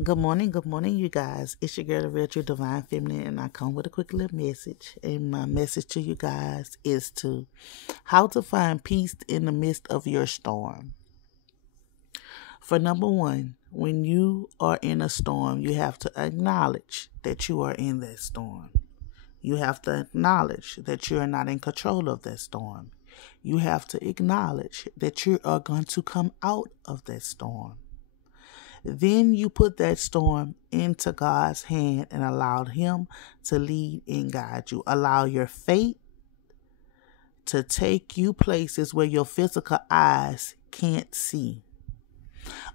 Good morning, you guys. It's your girl, the Real True Divine Feminine, and I come with a quick little message. And my message to you guys is to how to find peace in the midst of your storm. For number one, when you are in a storm, you have to acknowledge that you are in that storm. You have to acknowledge that you are not in control of that storm. You have to acknowledge that you are going to come out of that storm. Then you put that storm into God's hand and allow Him to lead and guide you. Allow your faith to take you places where your physical eyes can't see.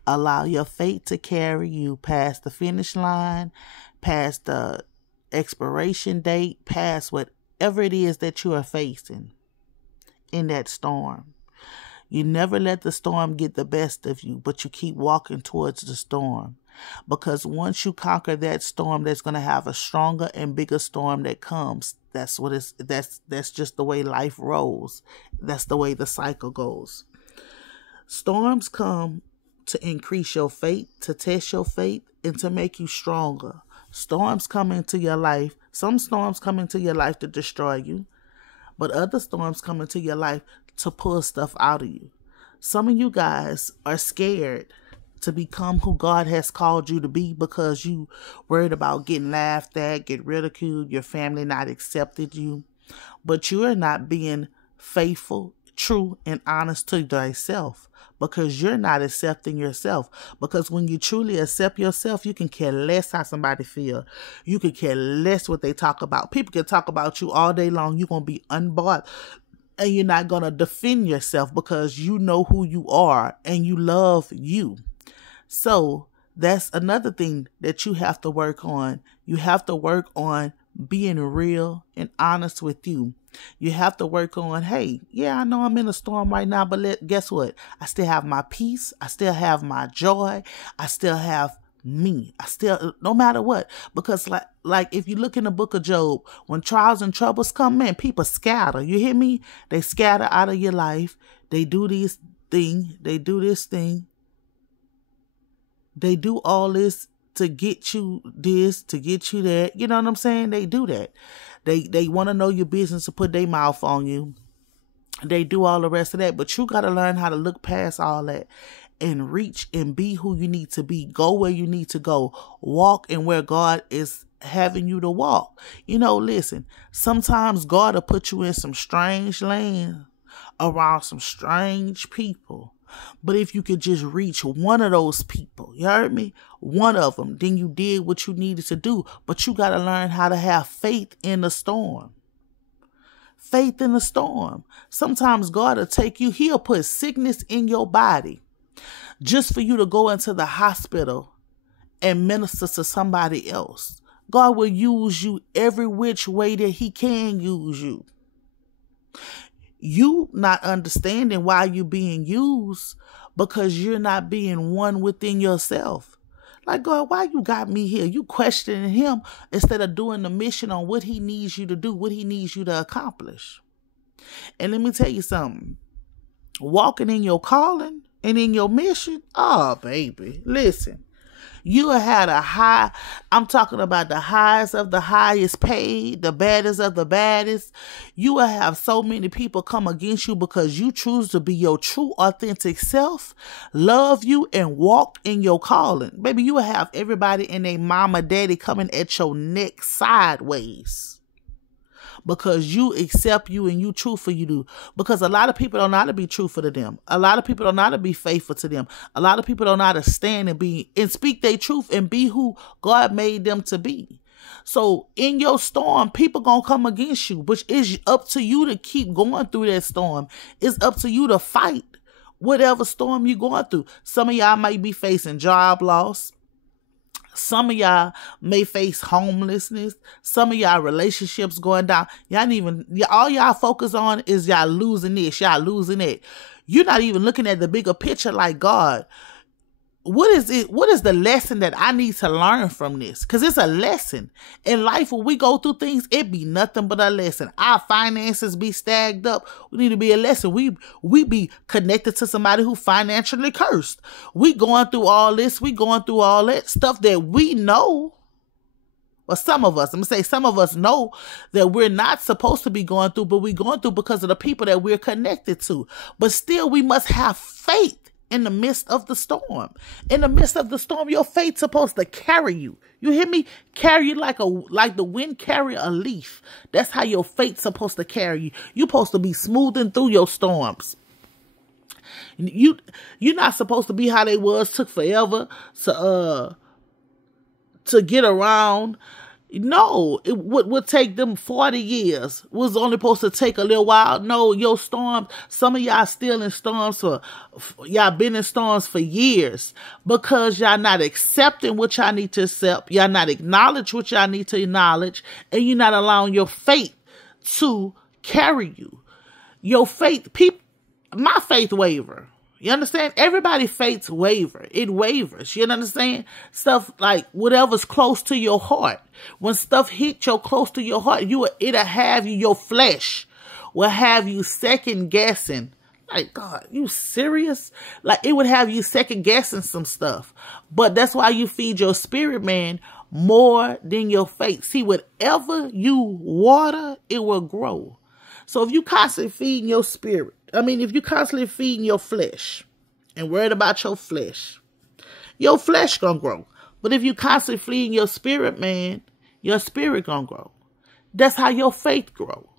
Allow your faith to carry you past the finish line, past the expiration date, past whatever it is that you are facing in that storm. You never let the storm get the best of you, but you keep walking towards the storm. Because once you conquer that storm, there's going to have a stronger and bigger storm that comes. That's just the way life rolls. That's the way the cycle goes. Storms come to increase your faith, to test your faith, and to make you stronger. Storms come into your life. Some storms come into your life to destroy you, but other storms come into your life to pull stuff out of you. Some of you guys are scared to become who God has called you to be because you worried about getting laughed at, get ridiculed, your family not accepted you. But you are not being faithful, true, and honest to thyself because you're not accepting yourself. Because when you truly accept yourself, you can care less how somebody feel. You can care less what they talk about. People can talk about you all day long. You're going to be unbothered. And you're not going to defend yourself because you know who you are and you love you. So that's another thing that you have to work on. You have to work on being real and honest with you. You have to work on, hey, yeah, I know I'm in a storm right now, but guess what? I still have my peace. I still have my joy. I still have me. I still, no matter what, because like if you look in the book of Job, when trials and troubles come in, people scatter. You hear me? They scatter out of your life. They do this thing. They do this thing. They do all this to get you this, to get you that. You know what I'm saying? They do that. They want to know your business to put their mouth on you. They do all the rest of that, but you got to learn how to look past all that and reach and be who you need to be. Go where you need to go. Walk in where God is having you to walk. You know, listen, sometimes God will put you in some strange land around some strange people. But if you could just reach one of those people, you heard me? One of them, then you did what you needed to do. But you got to learn how to have faith in the storm. Faith in the storm. Sometimes God will take you, He'll put sickness in your body just for you to go into the hospital and minister to somebody else. God will use you every which way that He can use you. You not understanding why you're being used because you're not being one within yourself. Like, God, why you got me here? You questioning Him instead of doing the mission on what He needs you to do, what He needs you to accomplish. And let me tell you something. Walking in your calling and in your mission, oh, baby, listen. You had a high, I'm talking about the highest of the highest paid, the baddest of the baddest. You will have so many people come against you because you choose to be your true, authentic self, love you, and walk in your calling. Baby, you will have everybody and their mama, daddy coming at your neck sideways. Because you accept you and you truthful you do. Because a lot of people don't know how to be truthful to them. A lot of people don't know how to be faithful to them. A lot of people don't know how to stand and speak their truth and be who God made them to be. So in your storm, people gonna come against you, which is up to you to keep going through that storm. It's up to you to fight whatever storm you're going through. Some of y'all might be facing job loss. Some of y'all may face homelessness. Some of y'all relationships going down. All y'all focus on is y'all losing this, y'all losing that. You're not even looking at the bigger picture like God. what is it? What is the lesson that I need to learn from this? Because it's a lesson. In life, when we go through things, it be nothing but a lesson. Our finances be stacked up. We need to be a lesson. We be connected to somebody who financially cursed. We going through all this. We going through all that stuff that we know. Or some of us, I'm going to say some of us know that we're not supposed to be going through, but we're going through because of the people that we're connected to. But still, we must have faith in the midst of the storm. In the midst of the storm, your faith's supposed to carry you. You hear me? Carry you like the wind carry a leaf. That's how your faith's supposed to carry you. You're supposed to be smoothing through your storms. You're not supposed to be how they was, took forever to get around. No, it would take them 40 years. Was only supposed to take a little while. No, your storm, some of y'all still in storms y'all been in storms for years because y'all not accepting what y'all need to accept. Y'all not acknowledge what y'all need to acknowledge, and you're not allowing your faith to carry you. Your faith, my faith waver. You understand? Everybody's faith waver. It wavers. You understand? Stuff like whatever's close to your heart. When stuff hit you close to your heart, it'll have you, your flesh will have you second guessing. Like, God, you serious? Like, it would have you second guessing some stuff. But that's why you feed your spirit, man, more than your faith. See, whatever you water, it will grow. So if you constantly feeding your spirit, if you constantly feeding your flesh and worried about your flesh gonna grow. But if you constantly feeding your spirit, man, your spirit gonna grow. That's how your faith grow.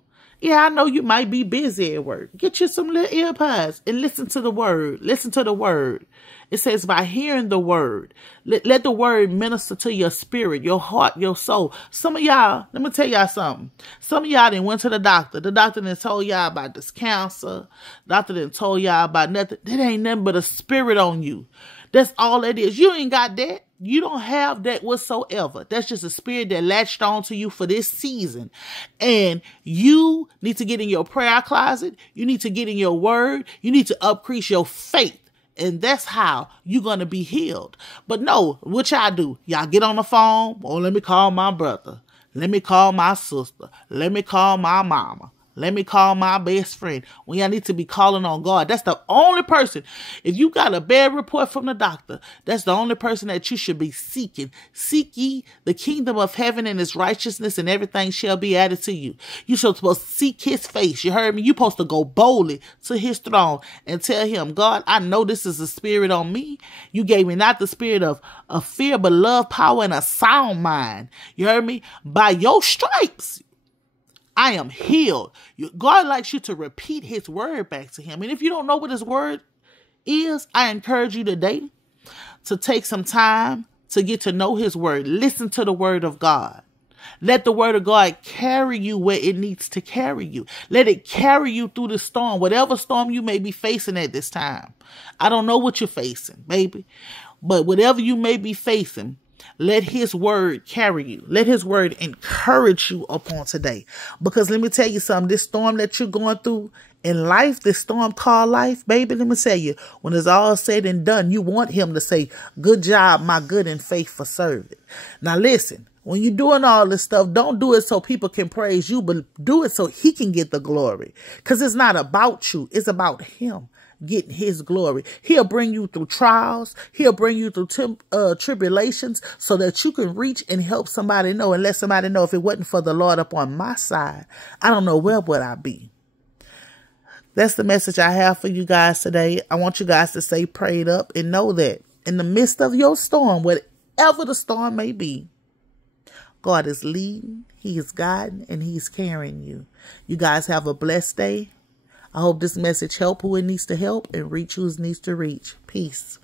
Yeah, I know you might be busy at work. Get you some little earpods and listen to the word. Listen to the word. It says by hearing the word. Let the word minister to your spirit, your heart, your soul. Some of y'all, let me tell y'all something. Some of y'all done went to the doctor. The doctor done told y'all about this cancer. The doctor done told y'all about nothing. That ain't nothing but a spirit on you. That's all it is. You ain't got that. You don't have that whatsoever. That's just a spirit that latched on to you for this season. And you need to get in your prayer closet. You need to get in your word. You need to increase your faith. And that's how you're going to be healed. But no, what y'all do? Y'all get on the phone. Oh, let me call my brother. Let me call my sister. Let me call my mama. Let me call my best friend. When y'all need to be calling on God. That's the only person. If you got a bad report from the doctor, that's the only person that you should be seeking. Seek ye the kingdom of heaven and his righteousness, and everything shall be added to you. You're supposed to seek his face. You heard me? You're supposed to go boldly to his throne and tell him, God, I know this is a spirit on me. You gave me not the spirit of fear, but love, power, and a sound mind. You heard me? By your stripes, I am healed. God likes you to repeat his word back to him. And if you don't know what his word is, I encourage you today to take some time to get to know his word. Listen to the word of God. Let the word of God carry you where it needs to carry you. Let it carry you through the storm, whatever storm you may be facing at this time. I don't know what you're facing, baby, but whatever you may be facing, let his word carry you. Let his word encourage you upon today. Because let me tell you something, this storm that you're going through in life, this storm called life, baby, let me tell you, when it's all said and done, you want him to say, good job, my good and faithful servant. Now listen, when you're doing all this stuff, don't do it so people can praise you, but do it so he can get the glory. Because it's not about you. It's about him getting his glory. He'll bring you through trials. He'll bring you through tribulations so that you can reach and help somebody know and let somebody know if it wasn't for the Lord upon my side, I don't know where would I be. That's the message I have for you guys today. I want you guys to stay prayed up and know that in the midst of your storm, whatever the storm may be, God is leading, he is guiding, and he's carrying you. You guys have a blessed day. I hope this message help who it needs to help and reach who it needs to reach. Peace.